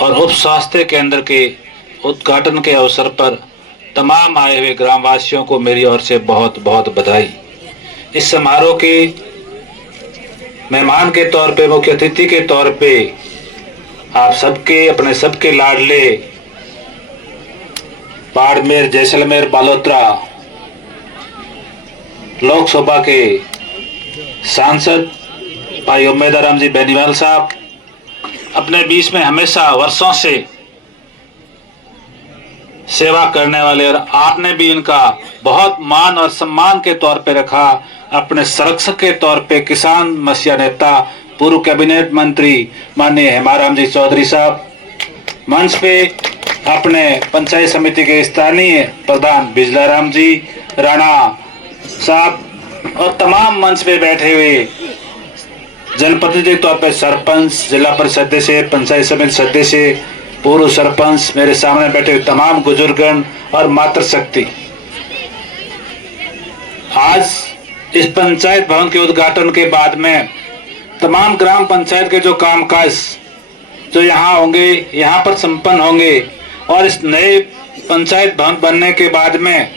और उप स्वास्थ्य केंद्र के उद्घाटन के अवसर पर तमाम आए हुए ग्रामवासियों को मेरी ओर से बहुत बहुत बधाई। इस समारोह के मेहमान के तौर पे, मुख्य अतिथि के तौर पे आप सबके, अपने सबके लाडले बाड़मेर, जैसलमेर, बालोतरा लोकसभा के सांसद भाई उम्मेदाराम जी बेनीवाल साहब अपने बीच में हमेशा वर्षों से सेवा करने वाले, और आपने भी इनका बहुत मान और सम्मान के तौर पे रखा। अपने संरक्षक के तौर पे किसान मसीहा नेता, पूर्व कैबिनेट मंत्री माननीय हेमाराम जी चौधरी साहब, मंच पे अपने पंचायत समिति के स्थानीय प्रधान बिजलाराम जी राणा साहब, और तमाम मंच पे बैठे हुए जनप्रतिनिधि के तौर पे सरपंच, जिला परिषद सदस्य, पंचायत समिति सदस्य, पूर्व सरपंच, मेरे सामने बैठे हुए तमाम बुजुर्गगण और मातृशक्ति। आज इस पंचायत भवन के उद्घाटन के बाद में तमाम ग्राम पंचायत के जो कामकाज जो यहाँ होंगे, यहाँ पर संपन्न होंगे, और इस नए पंचायत भवन बनने के बाद में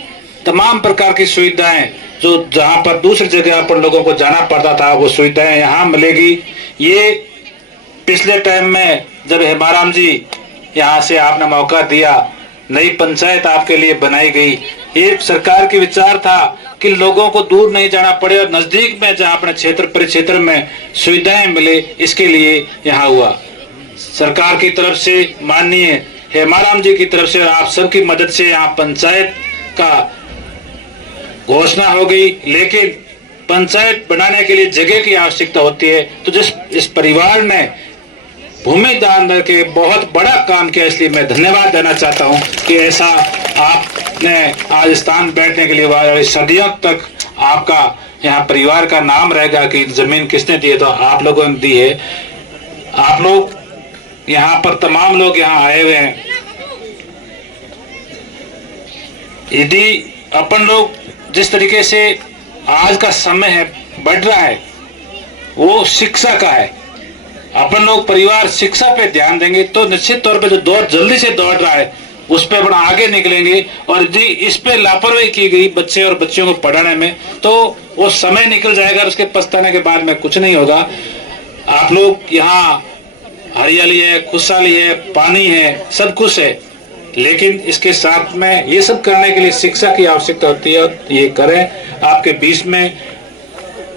तमाम प्रकार की सुविधाएं जो जहाँ पर दूसरी जगह पर लोगों को जाना पड़ता था, वो सुविधाएं यहाँ मिलेगी। ये पिछले टाइम में जब हेमाराम जी यहाँ से आपने मौका दिया, नई पंचायत आपके लिए बनाई गई, ये सरकार की विचार था कि लोगों को दूर नहीं जाना पड़े और नजदीक में जहाँ अपने क्षेत्र परिक्षेत्र में सुविधाएं मिले, इसके लिए यहाँ हुआ। सरकार की तरफ से, माननीय हेमाराम जी की तरफ से और आप सबकी मदद से यहाँ पंचायत का घोषणा हो गई। लेकिन पंचायत बनाने के लिए जगह की आवश्यकता होती है, तो जिस इस परिवार ने भूमि दान करके बहुत बड़ा काम किया, इसलिए मैं धन्यवाद देना चाहता हूं कि ऐसा आपने आज स्थान बैठने के लिए सदियों तक आपका यहाँ परिवार का नाम रहेगा कि जमीन किसने दी है, तो आप लोगों ने दी है। आप लोग यहाँ पर तमाम लोग यहाँ आए हुए हैं। यदि अपन लोग जिस तरीके से आज का समय है बढ़ रहा है, वो शिक्षा का है। अपन लोग परिवार शिक्षा पे ध्यान देंगे तो निश्चित तौर पे जो दौर जल्दी से दौड़ रहा है उस पे अपना आगे निकलेंगे। और यदि इस पे लापरवाही की गई बच्चे और बच्चियों को पढ़ाने में, तो वो समय निकल जाएगा और उसके पछताने के बाद में कुछ नहीं होगा। आप लोग यहाँ हरियाली है, खुशहाली है, पानी है, सब कुछ है, लेकिन इसके साथ में ये सब करने के लिए शिक्षा की आवश्यकता होती है। ये करें। आपके बीच में,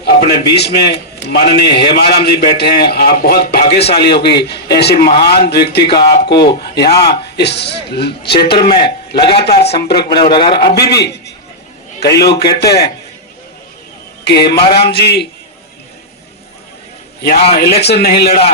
अपने बीच में माननीय हेमाराम जी बैठे हैं। आप बहुत भाग्यशाली होगी, ऐसे महान व्यक्ति का आपको यहाँ इस क्षेत्र में लगातार संपर्क बने रहा। अभी भी कई लोग कहते हैं कि हेमाराम जी यहाँ इलेक्शन नहीं लड़ा,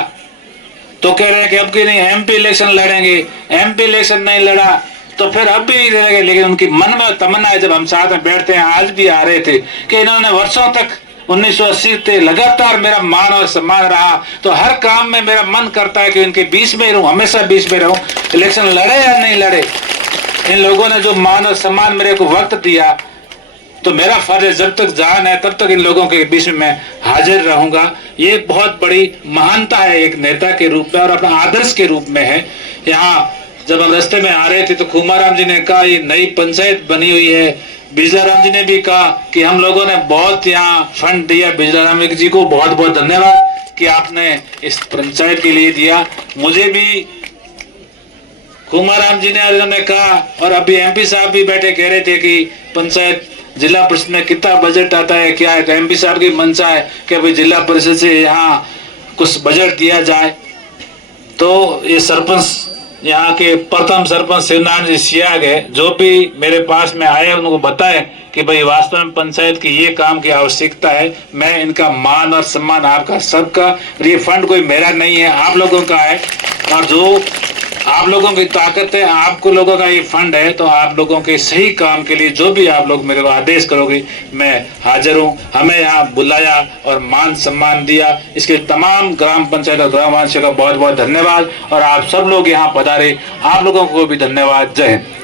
तो कह रहे हैं कि अब की नहीं एमपी इलेक्शन लड़ेंगे। एमपी इलेक्शन नहीं लड़ा तो फिर अब भी लड़ेंगे, लेकिन उनकी मन में तमन्ना है, जब हम साथ में बैठते हैं, आज भी आ रहे थे, कि इन्होंने वर्षों तक 1980 से लगातार मेरा मान और सम्मान रहा, तो हर काम में मेरा मन करता है कि इनके बीच में रहूं, हमेशा बीच में रहूं। इलेक्शन लड़े या नहीं लड़े, इन लोगों ने जो मान और सम्मान मेरे को वक्त दिया, तो मेरा फर्ज है जब तक जान है तब तक इन लोगों के बीच में मैं हाजिर रहूंगा। ये बहुत बड़ी महानता है एक नेता के रूप में और अपना आदर्श के रूप में है। यहाँ जब हम रास्ते में आ रहे थे तो खूमाराम जी ने कहा ये नई पंचायत बनी हुई है। बिजलाराम जी ने भी कहा कि हम लोगों ने बहुत यहाँ फंड दिया। बिजलाराम जी को बहुत बहुत धन्यवाद कि आपने इस पंचायत के लिए दिया। मुझे भी खूमाराम जी ने कहा, और अभी एमपी साहब भी बैठे कह रहे थे कि पंचायत जिला परिषद में कितना बजट आता है, क्या है। एमपी साहब की मंशा है कि अभी जिला परिषद से यहाँ कुछ बजट दिया जाए। तो ये सरपंच, यहाँ के प्रथम सरपंच शिवनारायण जी सियाग है, जो भी मेरे पास में आए उनको बताए कि भाई वास्तव में पंचायत की ये काम की आवश्यकता है। मैं इनका मान और सम्मान आपका सबका, ये फंड कोई मेरा नहीं है, आप लोगों का है, और जो आप लोगों की ताकत है, आपको लोगों का ये फंड है, तो आप लोगों के सही काम के लिए जो भी आप लोग मेरे को आदेश करोगे मैं हाजिर हूँ। हमें यहाँ बुलाया और मान सम्मान दिया, इसके तमाम ग्राम पंचायत और ग्रामवासियों का बहुत बहुत धन्यवाद। और आप सब लोग यहाँ पधारे, आप लोगों को भी धन्यवाद। जय हिंद।